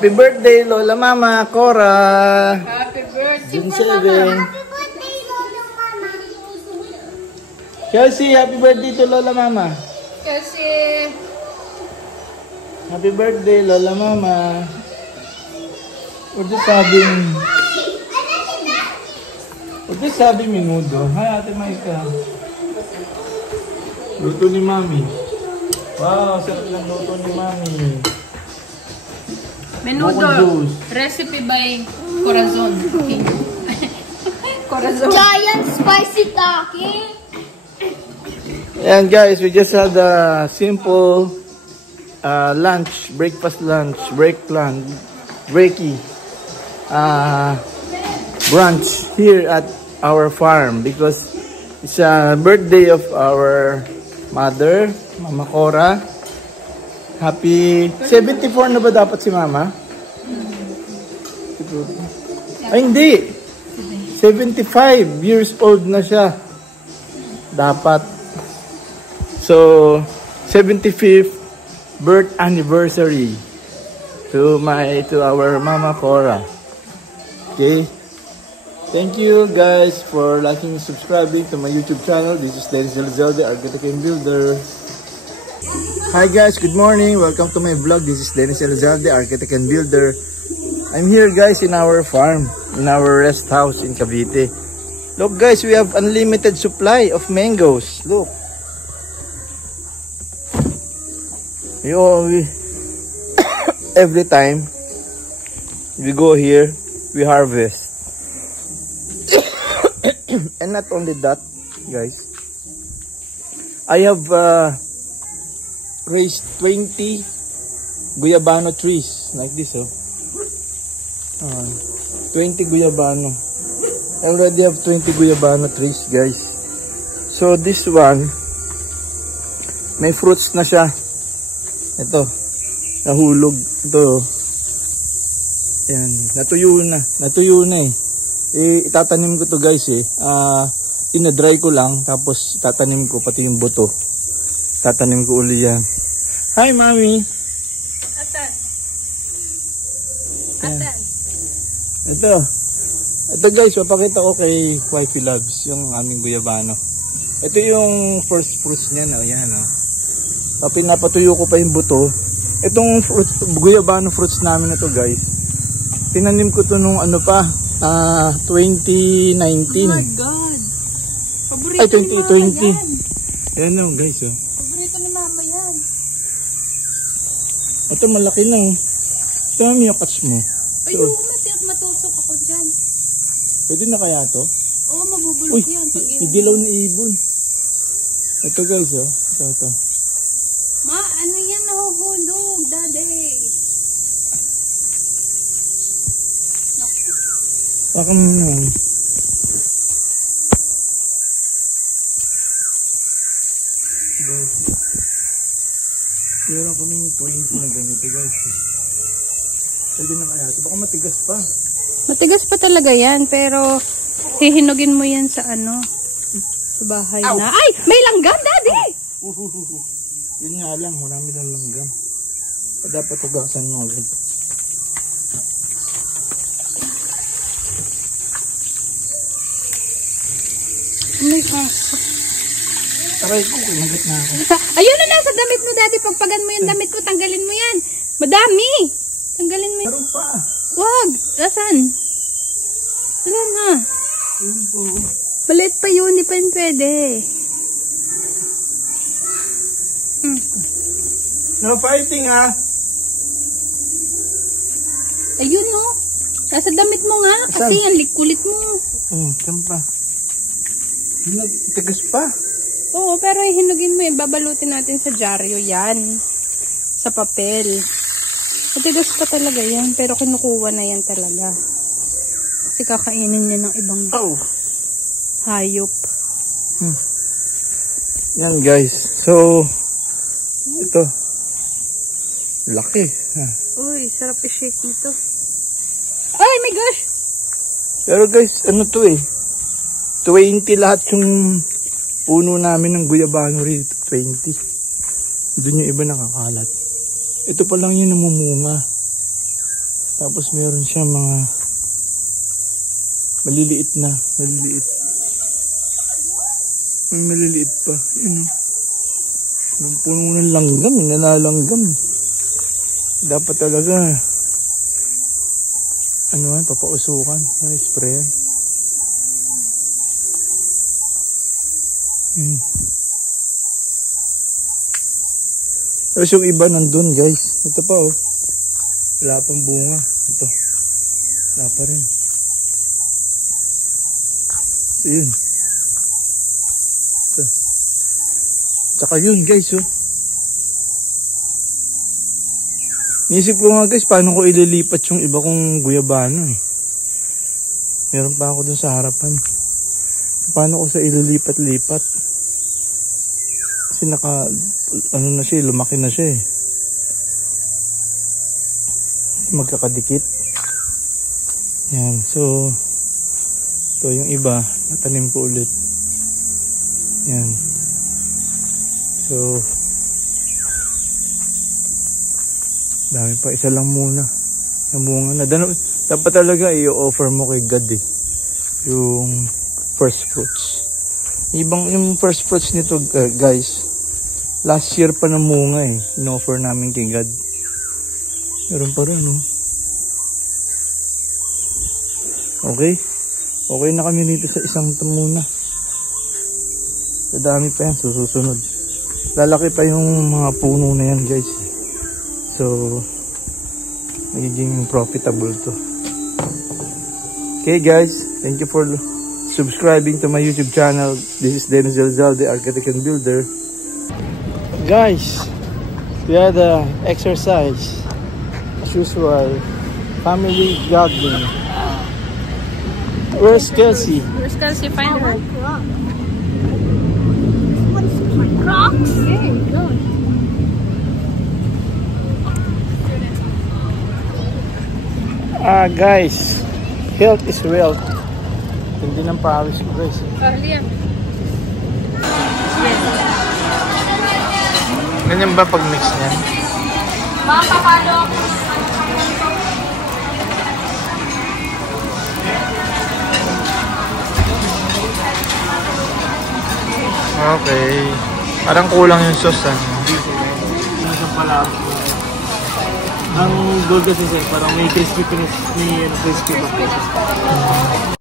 Happy birthday, Lola Mama, Cora. Happy birthday, June 7. Happy birthday, Lola Mama. Chelsea, happy birthday to Lola Mama. Kasi, Happy birthday, Lola Mama. Huwag sabing... Huwag sabing minudo. Hi, Ate Maika. Luto ni Mami. Wow, sarap ng luto ni Mami. menudo, juice. recipe by Corazon. Corazon. Giant spicy taki. And guys, we just had a simple lunch, breakfast lunch, breaky brunch here at our farm because it's a birthday of our mother, Mama Cora. Happy 74 na ba dapat si Mama? Ay hindi, 75 years old na siya dapat. So 75th birth anniversary to our Mama Cora. Okay, thank you guys for liking and subscribing to my YouTube channel. This is Dennis Elizalde, architect and builder. Hi guys, good morning. Welcome to my vlog. This is Dennis Elizalde, architect and builder. I'm here guys in our farm, in our rest house in Cavite. Look guys, we have unlimited supply of mangoes. Look. Every time we go here, we harvest. And not only that, guys, I have raised 20 guyabano trees like this. 20 guyabano. I already have 20 guyabano trees, guys. So this one, may fruits na siya. Ito, nahulog. Ito, yan, natuyo na eh. Itatanim ko to guys eh. Ina-dry ko lang, tapos tatanim ko pati yung buto. Tatanim ko uli yan. Hi, Mami! Asan? Yan. Asan? Ito guys, papakita ko kay Wifey Loves, yung aming guyabano. Ito yung first fruits niya, no? Yan, no? Pinapatuyo ko pa yung buto. Itong guyabano fruits namin na to guys, tinanim ko to nung ano pa, 2019. Oh my God! Paborito Ay, ni Mama 2020. yan. Yan no guys, oh. Paborito ni Mama yan. Ito malaki na, oh. Dami yung catch mo. Ayoko, matusok ako dyan. Pwede na kaya to? Oo, mabubulok Uy, yan. Pag may dilaw na ibon. Ito guys, oh. Ito. Ma, ano yan nahuhulog, Daddy? Baka muna. Meron kaming 20 na ganito guys. Pwede na kaya ito. Baka matigas pa. Matigas pa talaga yan, pero hihinugin mo yan sa ano, sa bahay na. Ay! May langgam, Daddy! Yun nga lang, marami ng langgam. Dapat tugasan mo agad. May aso. Aray ko, kinagat na ako. Ayun na, nasa damit mo, Daddy. Pagpagan mo yung damit ko, tanggalin mo yan. Madami! Tanggalin mo yan. Meron pa. Wag! Asan? Wala na. Ayun po. Balit pa yun, di pa yun pwede. No fighting ha. Ayun no. Nasa damit mo nga. Kasi yan, kulit mo. Saan pa? Tigas pa. Oo, pero ihinugin mo yun. Babalutin natin sa dyaryo yan. Sa papel. Matigas pa talaga yan. Pero kinukuha na yan talaga. Kasi kakainin niya ng ibang hayop. Yan guys. So, ito. Laki. Uy, sarap i-shake nito. Ay, my gosh! Pero guys, ano to eh. 20 lahat yung puno namin ng guyabano rito. 20. Doon yung iba nakakalat. Ito pa lang yung namumunga. Tapos meron siyang mga maliliit na, maliliit. May maliliit pa, yun o. Ng puno ng langgam, nalalanggam eh. Dapat talaga, papausukan, sprayan. Tapos yung iba nandun guys, ito pa oh. Wala pang bunga. Ito. Wala pa rin. Ayun. Ito. Tsaka yun guys oh. Nisip ko nga guys, paano ko ililipat yung iba kong guyabano eh. Meron pa ako dun sa harapan. Paano ko siya ililipat-lipat? Kasi na siya, lumaki na siya eh. Magkakadikit. Yan, so ito yung iba, natanim ko ulit. Yan. So dami pa, isa lang muna. Namunga na. Dapat talaga i-offer mo kay God eh. Yung first fruits. Yung first fruits nito guys, last year pa namunga eh. In-offer namin kay God. Meron pa rin, no? Okay? Okay na kami dito sa isang ito muna. Dadami pa yan, susunod. Lalaki pa yung mga puno na yan, guys. So, magiging profitable to. Okay, guys. Thank you for subscribing to my YouTube channel. This is Dennis Zalzal, the Architect and Builder. Guys, we had the exercise. As usual, family jogging. Where's Kelsey? Where's Kelsey? Find her. Crocs? There you go. Guys, health is wealth. Hindi ng pawis ko guys. Liam. Ganyan ba pag mix niyan? Mga papalo. Okay. Parang kulang yung sauce ah. Nasaan pala ng golden sir, parang may crispy, may crispy pa.